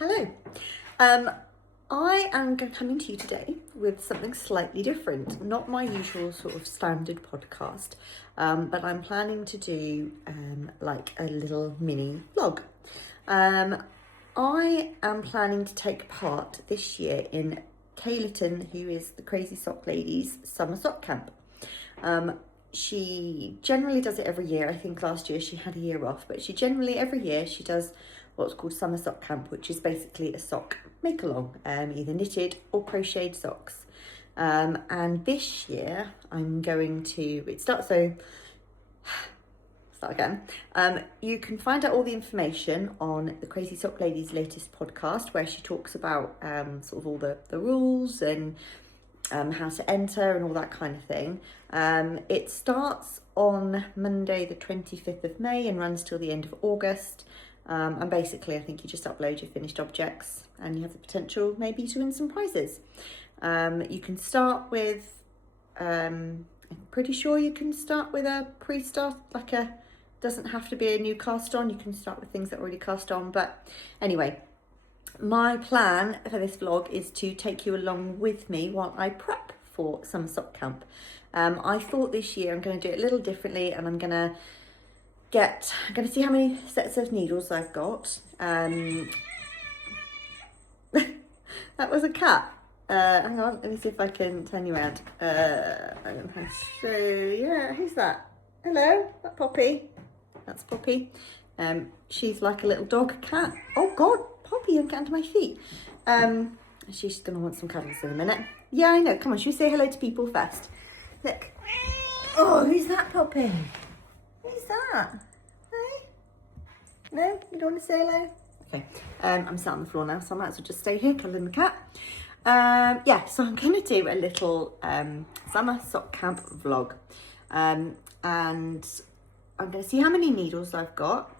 Hello. I am coming to you today with something slightly different, not my usual sort of standard podcast, but I'm planning to do like a little mini vlog. I am planning to take part this year in Kayleton, who is the Crazy Sock Lady's summer sock camp. She generally does it every year. I think last year she had a year off, but she generally every year she does what's called summer sock camp, which is basically a sock make along, either knitted or crocheted socks. And this year I'm going to start again. You can find out all the information on the Crazy Sock Lady's latest podcast, where she talks about sort of all the rules and how to enter and all that kind of thing. It starts on Monday the 25th of May and runs till the end of August. And basically I think you just upload your finished objects and you have the potential maybe to win some prizes. You can start with, I'm pretty sure you can start with a pre-start, doesn't have to be a new cast on, you can start with things that are already cast on. But anyway, my plan for this vlog is to take you along with me while I prep for summer sock camp. I thought this year I'm going to do it a little differently, and I'm going to see how many sets of needles I've got. That was a cat. Hang on, let me see if I can turn you around. I'm going to show you. Yeah, who's that? Hello, that Poppy. That's Poppy. She's like a little dog cat. Oh God, Poppy, don't get under my feet. She's going to want some cuddles in a minute. Yeah, I know. Come on, should we say hello to people first? Look. Oh, who's that, Poppy? Who's that? Hey? No? You don't want to say hello? Okay. I'm sat on the floor now, so I might as well just stay here cuddling the cat. Yeah, so I'm going to do a little summer sock camp vlog. And I'm going to see how many needles I've got.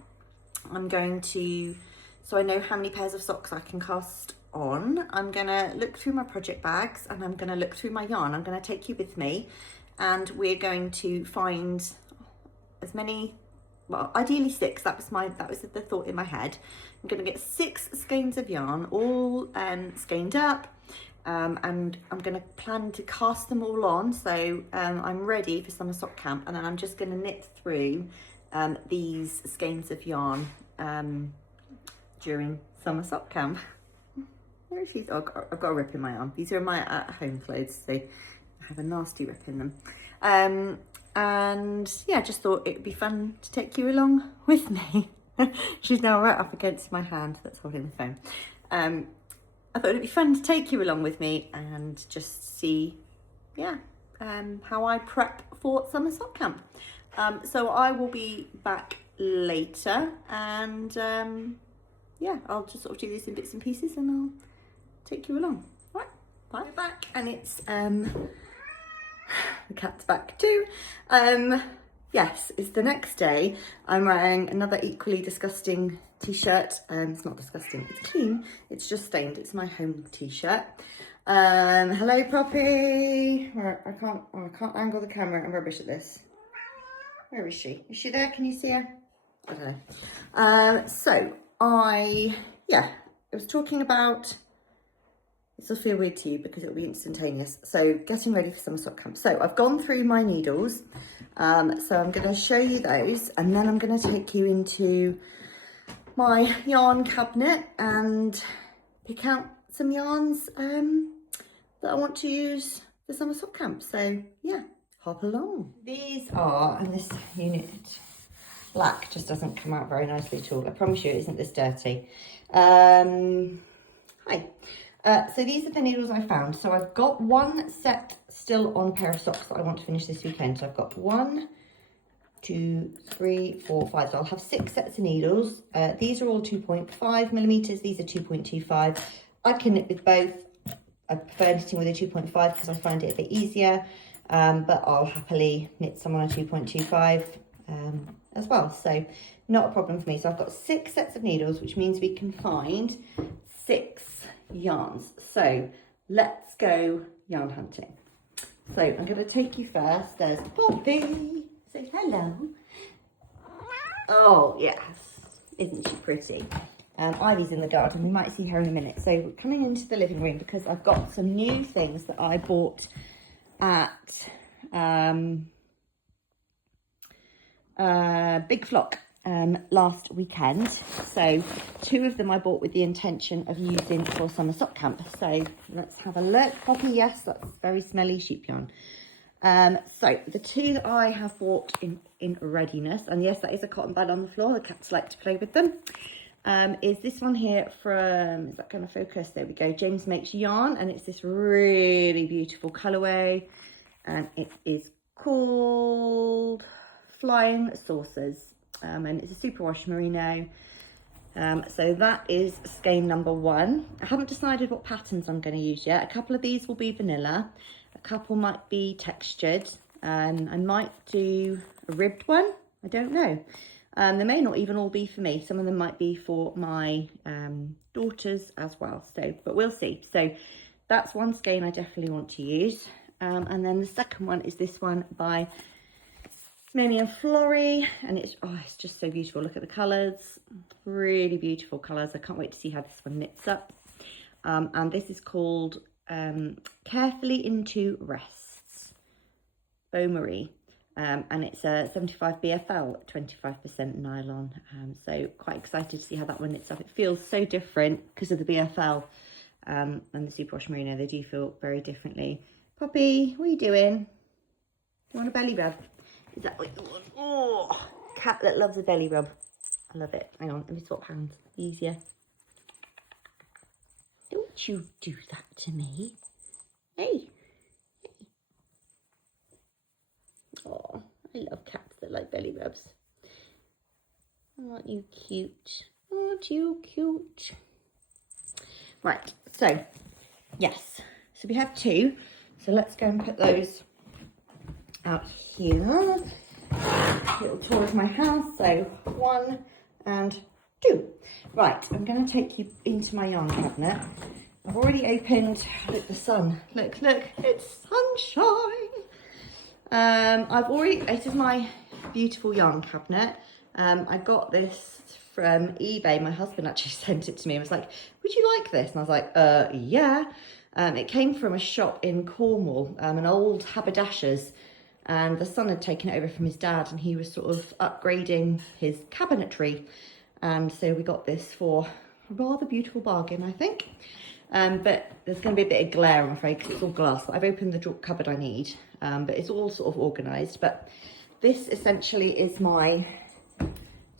I'm going to, so I know how many pairs of socks I can cast on. I'm going to look through my project bags and I'm going to look through my yarn. I'm going to take you with me, and we're going to find as many, well, ideally 6. That was the thought in my head. I'm going to get 6 skeins of yarn, all skeined up, and I'm going to plan to cast them all on, so I'm ready for summer sock camp. And then I'm just going to knit through these skeins of yarn during summer sock camp. There she is. Oh, I've got a rip in my arm. These are my at-home clothes, so I have a nasty rip in them. And yeah, just thought it would be fun to take you along with me. She's now right up against my hand that's holding the phone. I thought it'd be fun to take you along with me and just see, how I prep for summer sock camp. So I will be back later, and I'll just sort of do this in bits and pieces and I'll take you along. All right, bye. We're back, and it's the cat's back too. Yes, it's the next day. I'm wearing another equally disgusting t-shirt. It's not disgusting, it's clean. It's just stained. It's my home t-shirt. Hello, Poppy. I can't angle the camera. I'm rubbish at this. Where is she? Is she there? Can you see her? I don't know. So I was talking about, this will feel weird to you because it'll be instantaneous. So getting ready for summer sock camp. So I've gone through my needles. So I'm going to show you those, and then I'm going to take you into my yarn cabinet and pick out some yarns that I want to use for summer sock camp. So yeah, hop along. These are, and this unit black just doesn't come out very nicely at all. I promise you it isn't this dirty. Hi. So these are the needles I found. So I've got one set still on pair of socks that I want to finish this weekend. So I've got 1, 2, 3, 4, 5. So I'll have 6 sets of needles. These are all 2.5 millimeters. These are 2.25. I can knit with both. I prefer knitting with a 2.5 because I find it a bit easier. But I'll happily knit some on a 2.25 as well. So not a problem for me. So I've got 6 sets of needles, which means we can find 6 yarns. So let's go yarn hunting. So I'm going to take you first. There's Poppy. Say hello. Oh yes, isn't she pretty? Ivy's in the garden. We might see her in a minute. So we're coming into the living room because I've got some new things that I bought at Big Flock last weekend. So 2 of them I bought with the intention of using for summer sock camp. So let's have a look. Poppy, yes, that's very smelly sheep yarn. So the 2 that I have bought in readiness, and yes, that is a cotton bud on the floor. The cats like to play with them. Is this one here from, is that going to focus? There we go. James Makes Yarn, and it's this really beautiful colourway, and it is called Flying Saucers, and it's a superwash merino. So that is skein number 1. I haven't decided what patterns I'm going to use yet. A couple of these will be vanilla, a couple might be textured, I might do a ribbed one, I don't know. They may not even all be for me. Some of them might be for my daughters as well. So, but we'll see. So that's one skein I definitely want to use. And then the second one is this one by Mimi and Flory, and it's just so beautiful. Look at the colours, really beautiful colours. I can't wait to see how this one knits up. And this is called Carefully Into Rests, Beau Marie. And it's a 75 BFL, 25% nylon. So quite excited to see how that one knits up. It feels so different because of the BFL and the superwash merino. They do feel very differently. Poppy, what are you doing? You want a belly rub? Is that what you want? Oh, cat that loves a belly rub. I love it. Hang on, let me swap hands. Easier. Don't you do that to me. Hey. Oh, I love cats that like belly rubs. Aren't you cute? Aren't you cute? Right, so, yes. So we have 2. So let's go and put those out here. A little tour of my house. So 1 and 2. Right, I'm going to take you into my yarn cabinet. I've already opened, look, the sun. Look, it's sunshine. This is my beautiful yarn cabinet. I got this from eBay. My husband actually sent it to me and was like, would you like this? And I was like, yeah. It came from a shop in Cornwall, an old haberdasher's, and the son had taken it over from his dad, and he was sort of upgrading his cabinetry. So we got this for a rather beautiful bargain, I think. But there's going to be a bit of glare, I'm afraid, because it's all glass. But I've opened the cupboard I need, but it's all sort of organised. But this essentially is my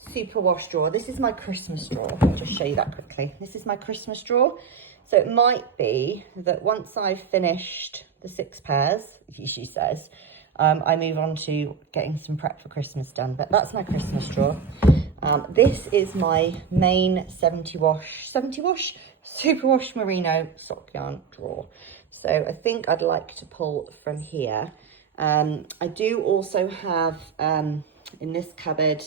superwash drawer. This is my Christmas drawer. I'll just show you that quickly. This is my Christmas drawer. So it might be that once I've finished the 6 pairs, she says, I move on to getting some prep for Christmas done. But that's my Christmas drawer. This is my main 70 wash superwash merino sock yarn drawer. So I think I'd like to pull from here. I do also have in this cupboard,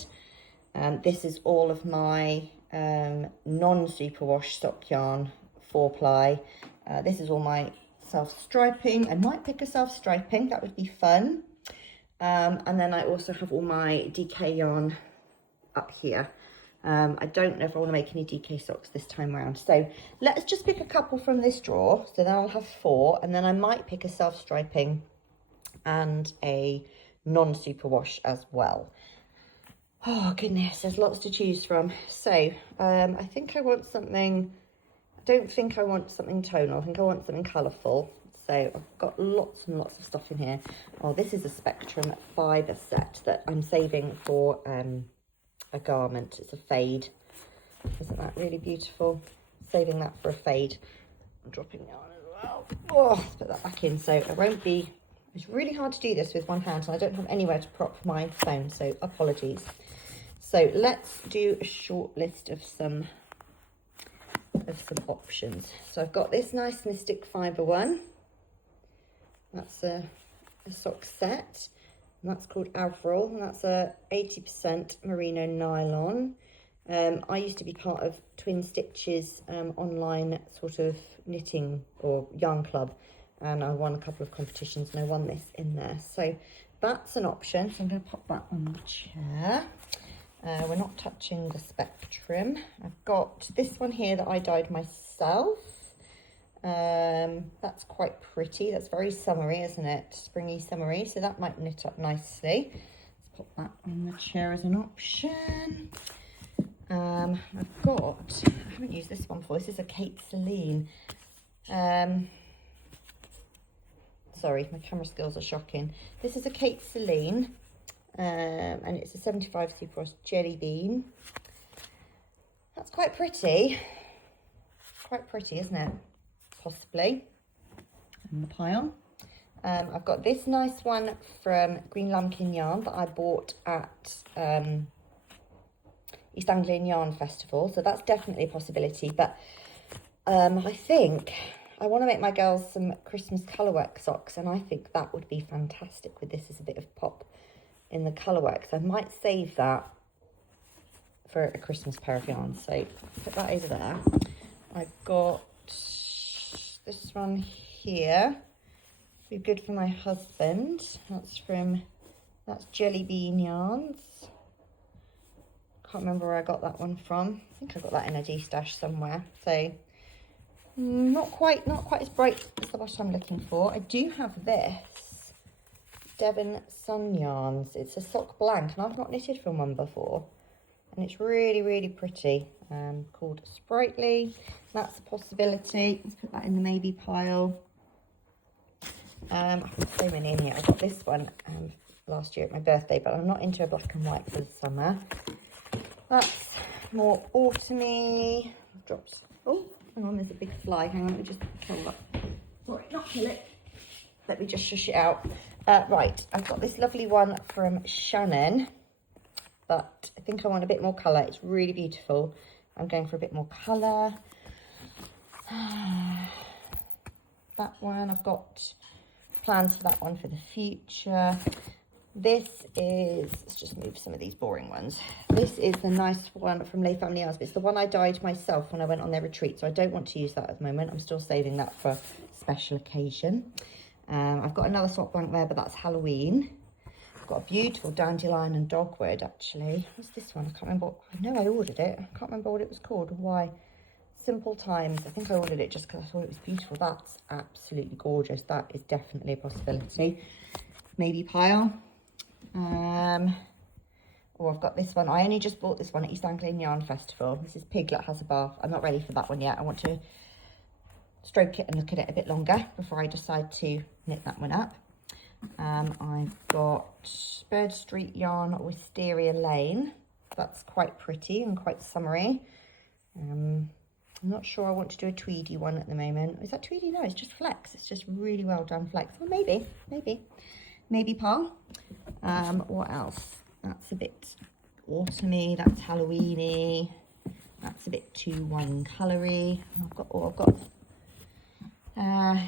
this is all of my non-superwash sock yarn 4-ply. This is all my self-striping. I might pick a self-striping, that would be fun. And then I also have all my DK yarn up here. I don't know if I want to make any DK socks this time around. So let's just pick a couple from this drawer. So then I'll have 4, and then I might pick a self-striping and a non-superwash as well. Oh goodness, there's lots to choose from. So I think I want something, I don't think I want something tonal. I think I want something colourful. So I've got lots and lots of stuff in here. Oh, this is a Spectrum fibre set that I'm saving for a garment. It's a fade. Isn't that really beautiful? Saving that for a fade. I'm dropping it on as well. Oh, let's put that back in. So I won't be, it's really hard to do this with one hand, and I don't have anywhere to prop my phone, so apologies. So let's do a short list of some options. So I've got this nice Mystic Fibre one. That's a sock set. And that's called Avril, and that's a 80% merino nylon. I used to be part of Twin Stitch's online sort of knitting or yarn club, and I won a couple of competitions, and I won this in there. So that's an option. So I'm going to pop that on the chair. We're not touching the spectrum. I've got this one here that I dyed myself. That's quite pretty. That's very summery, isn't it? Springy summery. So that might knit up nicely. Let's put that on the chair as an option. I haven't used this one before. This is a Kate Celine. Sorry, my camera skills are shocking. This is a Kate Celine. And it's a 75 Superwash Jelly Bean. That's quite pretty. Quite pretty, isn't it? Possibly. In the pile. I've got this nice one from Green Lambkin Yarn that I bought at East Anglian Yarn Festival. So that's definitely a possibility. But I think I want to make my girls some Christmas colourwork socks. And I think that would be fantastic with this as a bit of pop in the colourwork. So I might save that for a Christmas pair of yarns. So put that over there. I've got this one here. Be good for my husband. That's Jelly Bean Yarns. Can't remember where I got that one from. I think I got that in a D-stash somewhere. So not quite as bright as the what I'm looking for. I do have this Devon Sun Yarns. It's a sock blank, and I've not knitted from one before, and it's really pretty. Called Sprightly. That's a possibility. Let's put that in the maybe pile. I've got so many in here. I got this one last year at my birthday, but I'm not into a black and white for the summer. That's more autumny. Drops. Oh, hang on, there's a big fly. Hang on, let me just kill that. Sorry, not kill it. Let me just shush it out. Right, I've got this lovely one from Shannon, but I think I want a bit more colour. It's really beautiful. I'm going for a bit more colour. That one, I've got plans for that one for the future. This is, let's just move some of these boring ones. This is the nice one from Les Familles. It's the one I dyed myself when I went on their retreat, so I don't want to use that at the moment. I'm still saving that for a special occasion. I've got another sock blank there, but that's Halloween. I've got a beautiful dandelion and dogwood, actually. What's this one? I can't remember. I know I ordered it. I can't remember what it was called or why. Simple Times. I think I ordered it just because I thought it was beautiful. That's absolutely gorgeous. That is definitely a possibility. Maybe pile. Or I've got this one. I only just bought this one at East Anglian Yarn Festival. This is Piglet Has a Bath. I'm not ready for that one yet. I want to stroke it and look at it a bit longer before I decide to knit that one up. I've got Bird Street Yarn Wisteria Lane. That's quite pretty and quite summery. I'm not sure I want to do a tweedy one at the moment. Is that tweedy? No, it's just flex. It's just really well done flex. Well, maybe Paul. What else? That's a bit autumny. That's Halloweeny. That's a bit too wine coloury. No,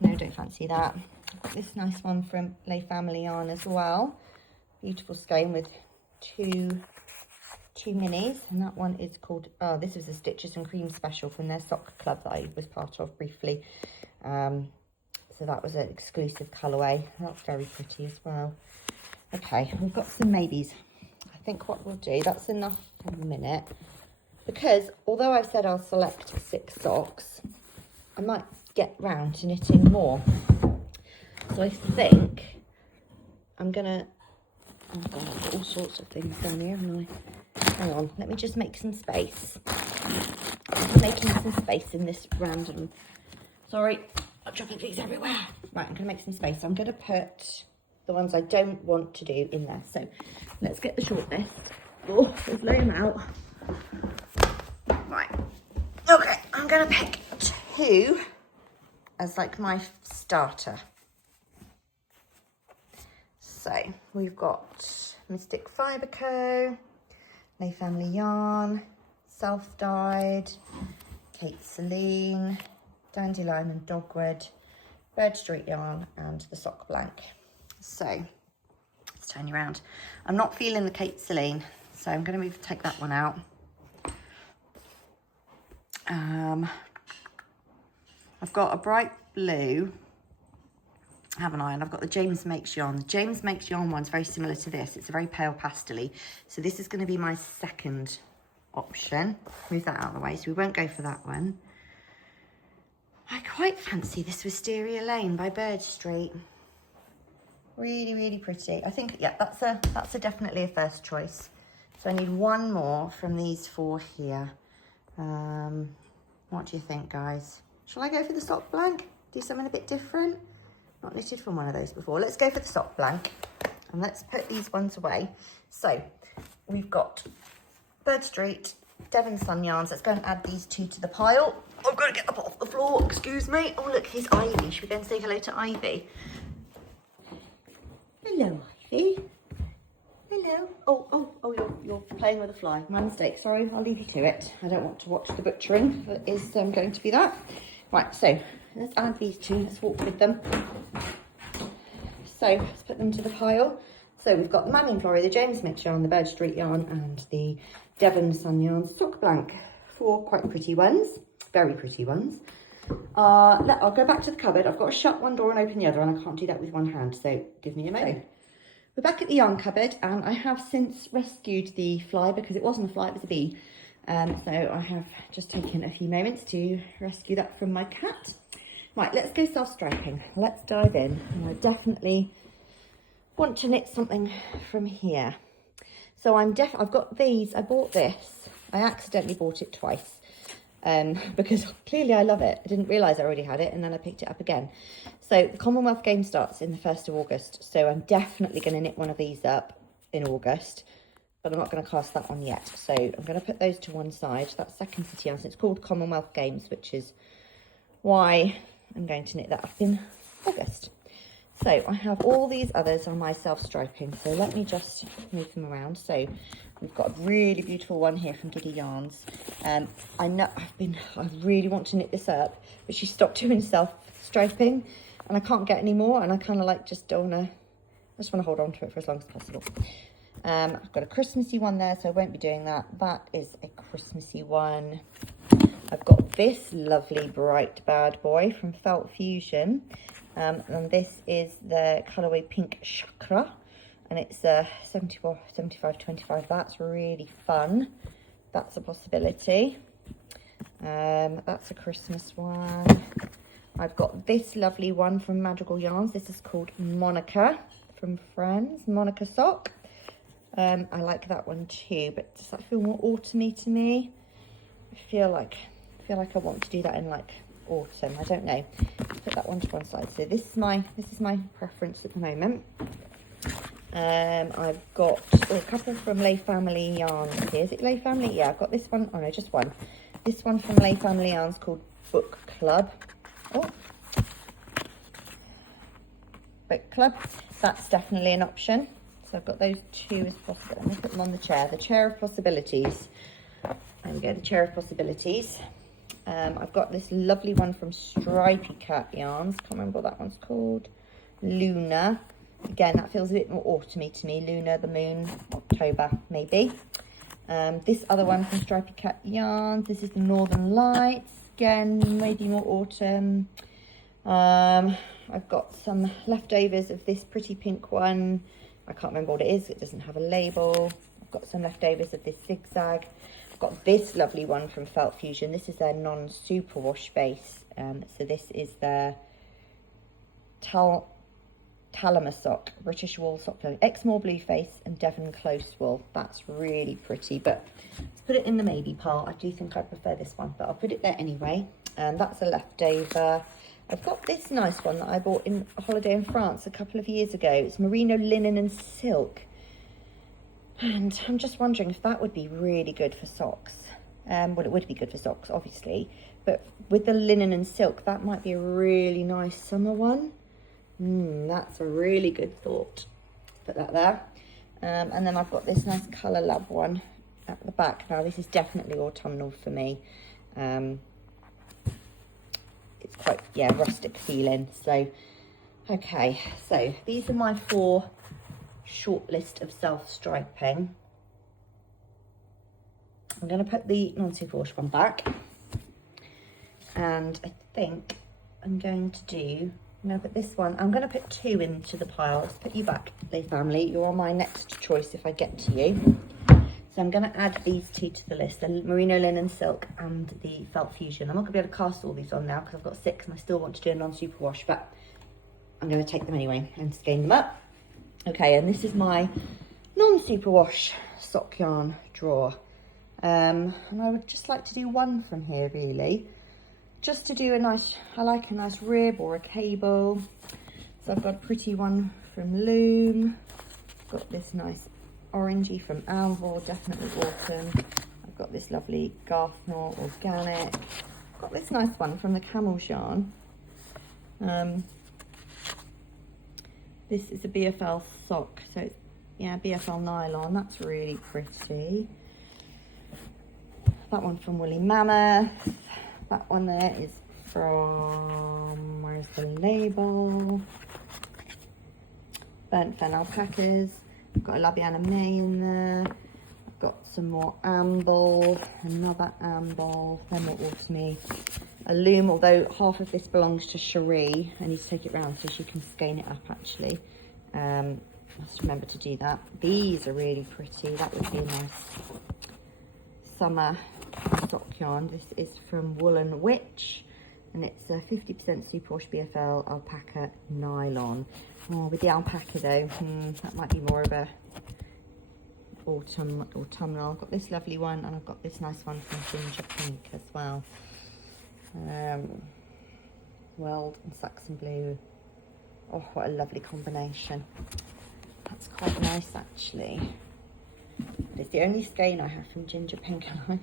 don't fancy that. I've got this nice one from Les Familles Yarn as well. Beautiful skein with two minis, and that one is called, this is a Stitches and Cream special from their sock club that I was part of briefly. So that was an exclusive colourway. That's very pretty as well. Okay, we've got some maybes. I think what we'll do, that's enough for a minute, because although I've said I'll select 6 socks, I might get round to knitting more. So I think I'm gonna, oh God, I've got all sorts of things down here, haven't I? Hang on, let me just make some space. I'm making some space in this random, sorry, I'm dropping things everywhere. Right, I'm gonna make some space. I'm gonna put the ones I don't want to do in there. So let's get the short list. Oh, let's lay them out. Right, okay, I'm gonna pick 2 as like my starter. So we've got Mystic Fibre Co, Les Familles Yarn, Self-Dyed, Kate Celine, Dandelion and Dogwood, Bird Street Yarn, and the Sock Blank. So let's turn you around. I'm not feeling the Kate Celine, so I'm going to take that one out. I've got a bright blue haven't I? And I've got the James Makes Yarn. The James Makes Yarn one's very similar to this. It's a very pale pastel-y. So this is going to be my second option. Move that out of the way, so we won't go for that one. I quite fancy this Wisteria Lane by Bird Street. Really, really pretty. I think, yeah, that's definitely a first choice. So I need one more from these 4 here. What do you think, guys? Shall I go for the sock blank? Do something a bit different? Not knitted from one of those before. Let's go for the sock blank. And let's put these ones away. So we've got Bird Street, Devon Sun yarns. Let's go and add these 2 to the pile. I've got to get up off the floor, excuse me. Oh, look, here's Ivy. Should we go and say hello to Ivy? Hello, Ivy. Hello. Oh, you're playing with a fly. My mistake. Sorry, I'll leave you to it. I don't want to watch the butchering that is going to be that. Right, so let's add these 2. Let's walk with them. So let's put them to the pile. So we've got the Manning Flory, the James Makes Yarn, the Bird Street yarn, and the Devon Sun yarn sock blank. 4 quite pretty ones. Very pretty ones. I'll go back to the cupboard. I've got to shut one door and open the other, and I can't do that with one hand, so give me a moment. We're back at the yarn cupboard, and I have since rescued the fly because it wasn't a fly, it was a bee. So I have just taken a few moments to rescue that from my cat. Right, let's go self-striping. Let's dive in. And I definitely want to knit something from here. So I've got these. I bought this. I accidentally bought it twice. Because clearly I love it. I didn't realise I already had it, and then I picked it up again. So the Commonwealth Games starts in the 1st of August, so I'm definitely going to knit one of these up in August, but I'm not going to cast that on yet. So I'm going to put those to one side. That's Second City yarn. It's called Commonwealth Games, which is why I'm going to knit that up in August. So I have all these others on my self-striping, so let me just move them around. So we've got a really beautiful one here from Giddy Yarns. I really want to knit this up, but she stopped doing self-striping, and I can't get any more, and I kind of like I just want to hold on to it for as long as possible. I've got a Christmassy one there, so I won't be doing that. That is a Christmassy one. I've got this lovely bright bad boy from Felt Fusion. And this is the colourway Pink Chakra, and it's 75-25. That's really fun. That's a possibility. That's a Christmas one. I've got this lovely one from Madrigal Yarns. This is called Monica from Friends, Monica sock. I like that one too, but does that feel more autumny to me? I feel like I want to do that in like autumn. I don't know. Let's put that one to one side. So this is my preference at the moment. I've got a couple from Lay Family Yarns here. Is it Lay Family? Yeah, I've got this one. Oh no, just one. This one from Lay Family Yarns called Book Club. Oh, Book Club. That's definitely an option. So I've got those 2 as possible. Let me put them on the chair. The Chair of Possibilities. There we go, the Chair of Possibilities. I've got this lovely one from Stripey Cat Yarns. Can't remember what that one's called. Luna. Again, that feels a bit more autumny to me. Luna, the moon, October, maybe. This other one from Stripey Cat Yarns. This is the Northern Lights. Again, maybe more autumn. I've got some leftovers of this pretty pink one. I can't remember what it is. It doesn't have a label. I've got some leftovers of this zigzag. Got this lovely one from Felt Fusion. This is their non-superwash base. So this is their Talama sock, British wool sock, Exmoor blue face and Devon close wool. That's really pretty, but let's put it in the maybe pile. I do think I prefer this one, but I'll put it there anyway. That's a leftover. I've got this nice one that I bought in a holiday in France a couple of years ago. It's merino linen and silk. And I'm just wondering if that would be really good for socks. Well, it would be good for socks, obviously. But with the linen and silk, that might be a really nice summer one. That's a really good thought. Put that there. And then I've got this nice Colour Lab one at the back. Now, this is definitely autumnal for me. It's quite, yeah, rustic feeling. So, okay. So, these are my 4... short list of self-striping. I'm going to put the non-superwash one back, and I think I'm going to do I'm going to put this one. I'm going to put 2 into the pile. Let's put you back, Lay Family. You're on my next choice if I get to you. So I'm going to add these 2 to the list, the Merino Linen Silk and the Felt Fusion. I'm not going to be able to cast all these on now because I've got 6 and I still want to do a non-superwash, but I'm going to take them anyway and skein them up. Okay, and this is my non-superwash sock yarn drawer. And I would just like to do 1 from here, really. Just to do a nice, I like a nice rib or a cable. So I've got a pretty one from Loom. Got this nice orangey from Alvor, definitely autumn. I've got this lovely Heartmoor organic. Got this nice one from the Camel's Yarn. This is a BFL sock, so it's, yeah, BFL nylon. That's really pretty. That one from Woolly Mammoth. That one there is from, where's the label? Burnt Fen Alpacas. I've got a Labiana May in there. I've got some more amble, another amble, then more autumny. A Loom, although half of this belongs to Cherie. I need to take it round so she can skein it up actually. Must remember to do that. These are really pretty. That would be a nice summer sock yarn. This is from Woolen Witch and it's a 50% superwash BFL alpaca nylon. Oh, with the alpaca though, that might be more of a autumnal. I've got this lovely one and I've got this nice one from Ginger Pink as well. Weld and Saxon Blue. Oh, what a lovely combination. That's quite nice actually. It's the only skein I have from Ginger Pink and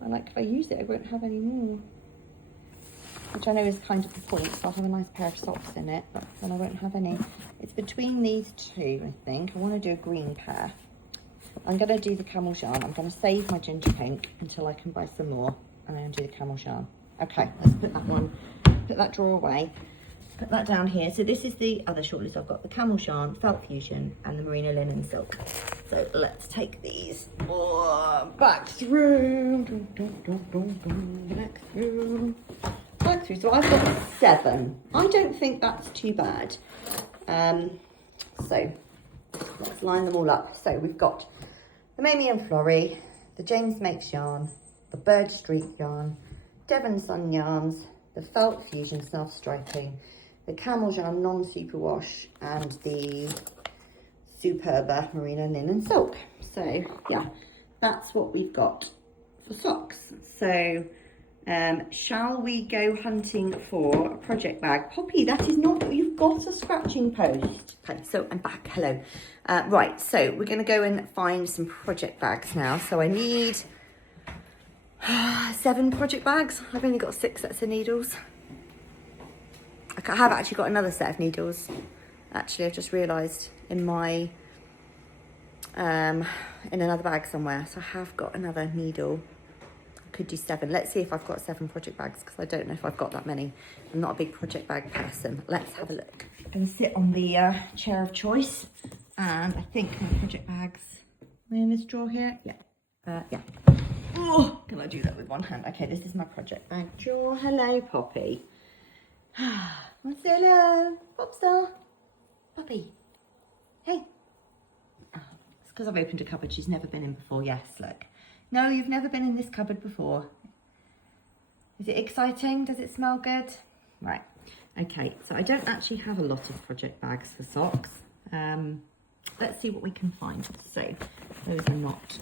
I like, if I use it I won't have any more, which I know is kind of the point, so I'll have a nice pair of socks in it, but then I won't have any. It's between these 2, I think. I want to do a green pair. I'm going to do the Camel's Yarn. I'm going to save my Ginger Pink until I can buy some more, and I'm going to do the Camel's Yarn. Okay, let's put that one, put that drawer away, put that down here. So this is the other shortlist. I've got the Camel's Yarn, Felt Fusion, and the Merino Linen Silk. So let's take these back through. Back through. So I've got 7. I don't think that's too bad. So let's line them all up. So we've got the Mamie and Florrie, the James Makes Yarn, the Bird Street Yarn, Devon Sun Yarns, the Felt Fusion Self-Striping, the Camel's Yarn Non-Superwash, and the Superba Merino Linen Silk. So yeah, that's what we've got for socks. So shall we go hunting for a project bag? Poppy, that is not, you've got a scratching post. Okay, so I'm back, hello. Right, so we're gonna go and find some project bags now. So I need 7 project bags. I've only got 6 sets of needles. I have actually got another set of needles. Actually, I've just realised in my, in another bag somewhere. So I have got another needle. I could do 7. Let's see if I've got 7 project bags because I don't know if I've got that many. I'm not a big project bag person. Let's have a look. I'm going to sit on the chair of choice. And I think my project bags, are they in this drawer here? Yeah. Yeah. Oh, can I do that with one hand? Okay, this is my project bag drawer. Hello, Poppy. Want to say hello? Popstar. Poppy. Hey. Oh, it's because I've opened a cupboard she's never been in before. Yes, look. No, you've never been in this cupboard before. Is it exciting? Does it smell good? Right. Okay, so I don't actually have a lot of project bags for socks. Let's see what we can find. So those are not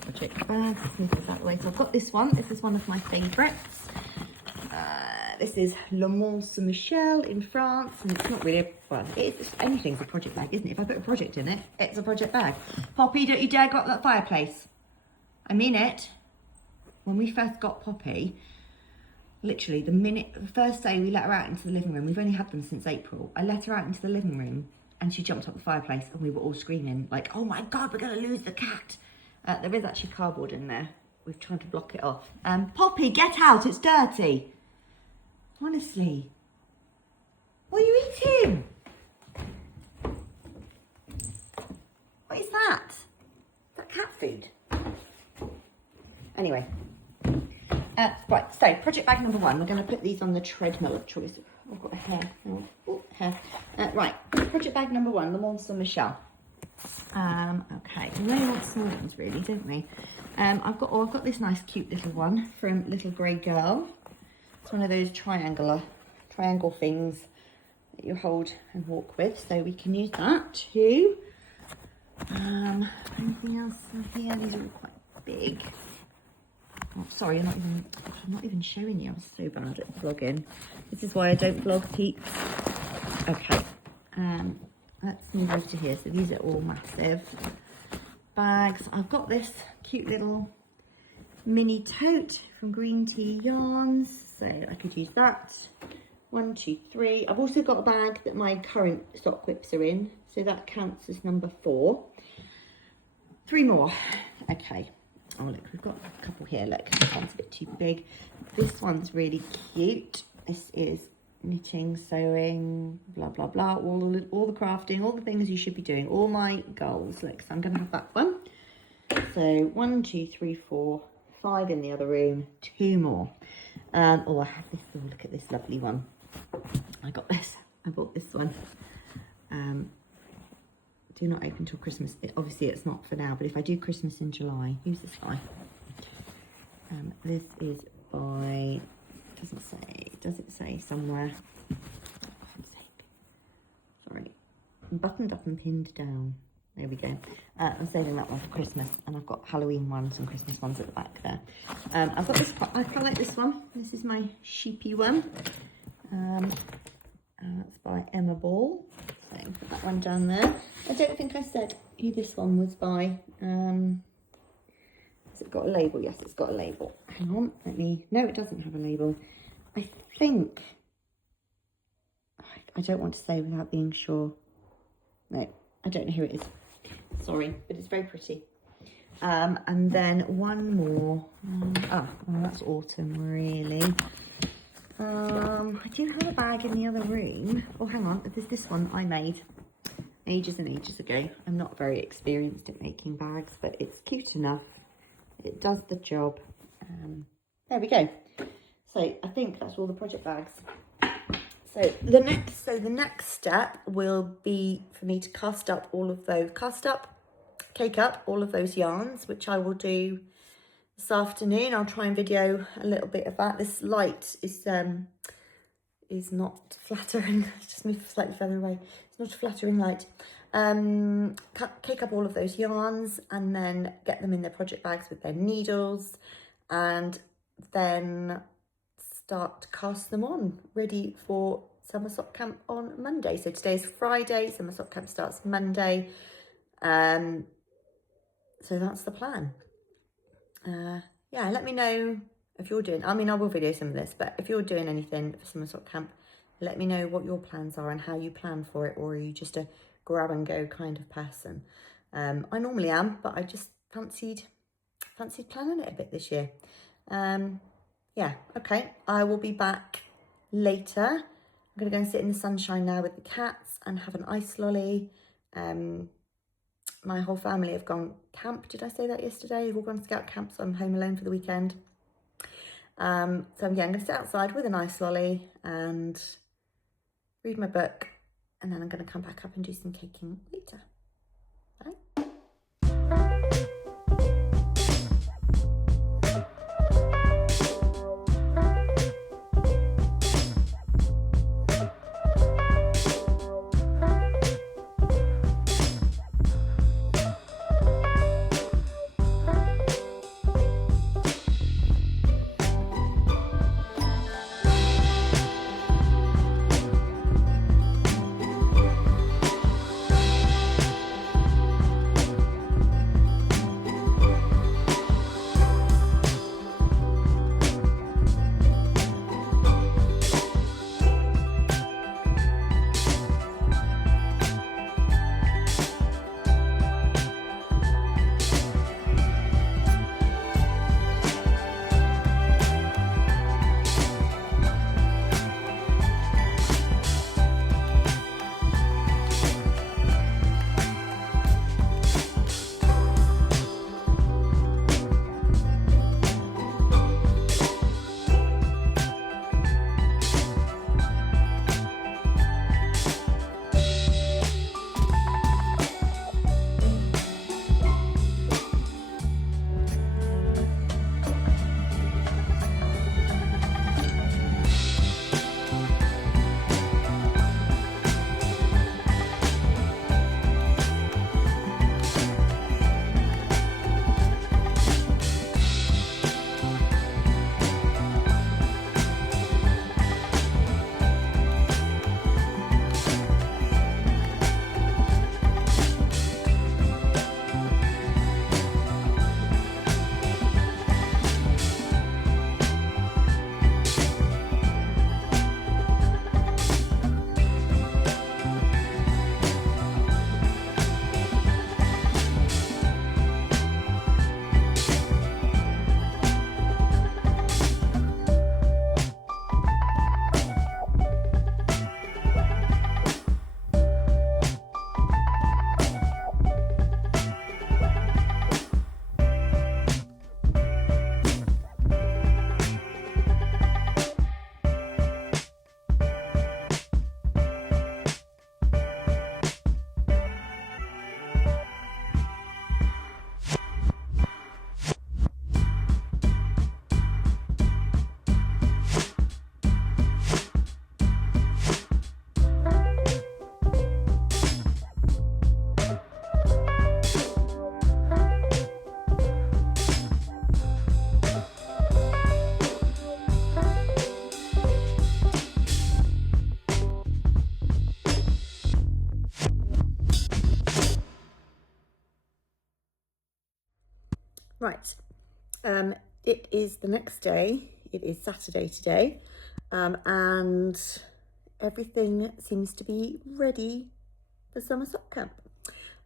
project bags. Let's move this out of the way. So I've got this one. This is one of my favourites. This is Le Mont Saint-Michel in France, and it's not really, well, anything's a project bag, isn't it? If I put a project in it, it's a project bag. Poppy, don't you dare go up that fireplace. I mean it. When we first got Poppy, literally the first day we let her out into the living room, we've only had them since April, I let her out into the living room and she jumped up the fireplace and we were all screaming like, oh my God, we're gonna lose the cat. There is actually cardboard in there. We've tried to block it off. Poppy, get out, it's dirty. Honestly. What are you eating? What is that? Is that cat food? Anyway. Right, so project bag number 1. We're going to put these on the treadmill of choice. I've got a hair. Oh, hair. Right, project bag number 1, the Mont Michel. Okay, we only want small ones really, don't we? I've got this nice cute little one from Little Grey Girl. It's one of those triangle things that you hold and walk with, so we can use that too. Anything else here? These are all quite big. Oh, sorry, I'm not even showing you. I'm so bad at vlogging. This is why I don't vlog, peeps. Okay. Let's move over to here. So these are all massive bags. I've got this cute little mini tote from Green Tea Yarns, so I could use that. 1, 2, 3. I've also got a bag that my current stock whips are in, so that counts as number 4. 3 more. Okay. Oh look, we've got a couple here. Look, this one's a bit too big. This one's really cute. This is knitting, sewing, blah blah blah, all the crafting, all the things you should be doing, all my goals. Look, so I'm gonna have that one. So 1, 2, 3, 4, 5 in the other room, 2 more. Oh, I have this. Oh, look at this lovely one. I got this. I bought this one. Do not open till Christmas. Obviously it's not for now, but if I do Christmas in July, who's this guy? This is by, doesn't say, does it say somewhere? Oh, for heaven's sake. Sorry. Buttoned up and pinned down. There we go. I'm saving that one for Christmas, and I've got Halloween ones and Christmas ones at the back there. I've got this, I quite like this one. This is my sheepy one. That's by Emma Ball. So put that one down there. I don't think I said who this one was by. Has it got a label? Yes, it's got a label. Hang on, no, it doesn't have a label. I think, I don't want to say without being sure. No, I don't know who it is. Sorry, but it's very pretty. And then one more. Well, that's autumn, really. I do have a bag in the other room. Oh, hang on. There's this one I made ages and ages ago. I'm not very experienced at making bags, but it's cute enough. It does the job. There we go. So I think that's all the project bags. So the next step will be for me to cake up all of those yarns, which I will do this afternoon. I'll try and video a little bit of that. This light is not flattering. It's just moved slightly further away. It's not a flattering light. Cake up all of those yarns and then get them in their project bags with their needles, and then start to cast them on, ready for summer sock camp on Monday. So today's Friday, summer sock camp starts Monday. So that's the plan. Yeah, let me know if you're doing, I will video some of this, but if you're doing anything for summer sock camp, let me know what your plans are and how you plan for it, or are you just a grab and go kind of person? I normally am, but I just fancied planning it a bit this year. Yeah, okay, I will be back later. I'm gonna go and sit in the sunshine now with the cats and have an ice lolly. My whole family have gone camp. Did I say that yesterday? We've all gone scout camp, so I'm home alone for the weekend. So yeah, I'm going to sit outside with an ice lolly and read my book, and then I'm going to come back up and do some caking later. Bye. Right, it is the next day. It is Saturday today, and everything seems to be ready for summer sock camp.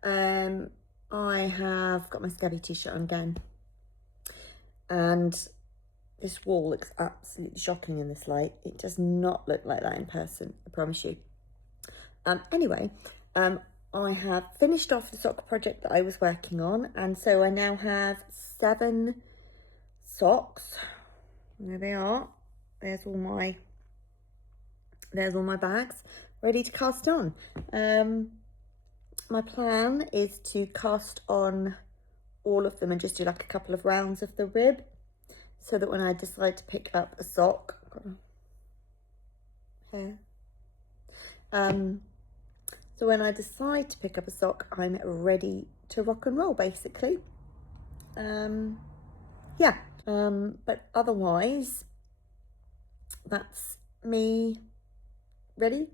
I have got my scabby t-shirt on again, and this wall looks absolutely shocking in this light. It does not look like that in person, I promise you. Anyway, I have finished off the sock project that I was working on, and so I now have 7 socks. There they are. There's all my bags ready to cast on. My plan is to cast on all of them and just do like a couple of rounds of the rib, so that when I decide to pick up a sock, so when I decide to pick up a sock, I'm ready to rock and roll, basically. Yeah. But otherwise, that's me ready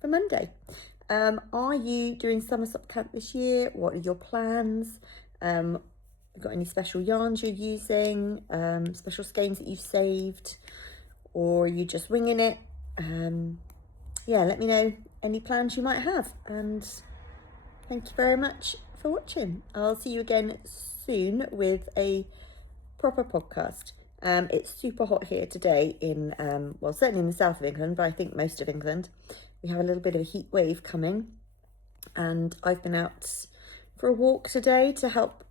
for Monday. Are you doing summer sock camp this year? What are your plans? Got any special yarns you're using? Special skeins that you've saved? Or are you just winging it? Yeah, let me know any plans you might have. And thank you very much for watching. I'll see you again soon with a proper podcast. It's super hot here today in, well, certainly in the south of England, but I think most of England. We have a little bit of a heat wave coming, and I've been out for a walk today to help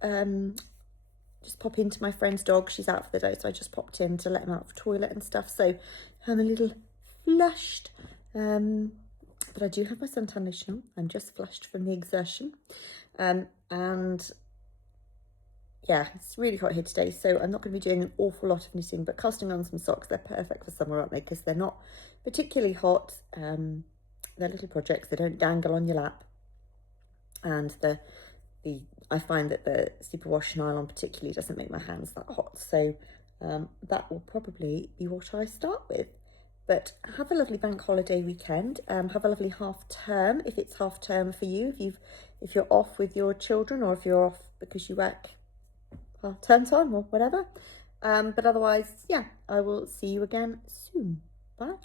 just pop into my friend's dog. She's out for the day, so I just popped in to let him out for toilet and stuff. So I'm a little flushed, but I do have my suntan lotion on. I'm just flushed from the exertion, and yeah, it's really hot here today, so I'm not going to be doing an awful lot of knitting, but casting on some socks. They're perfect for summer, aren't they? Because they're not particularly hot. They're little projects. They don't dangle on your lap, and I find that the superwash nylon particularly doesn't make my hands that hot. So that will probably be what I start with. But have a lovely bank holiday weekend. Have a lovely half term, if it's half term for you. If you're off with your children, or if you're off because you work term time or whatever. But otherwise, yeah, I will see you again soon. Bye.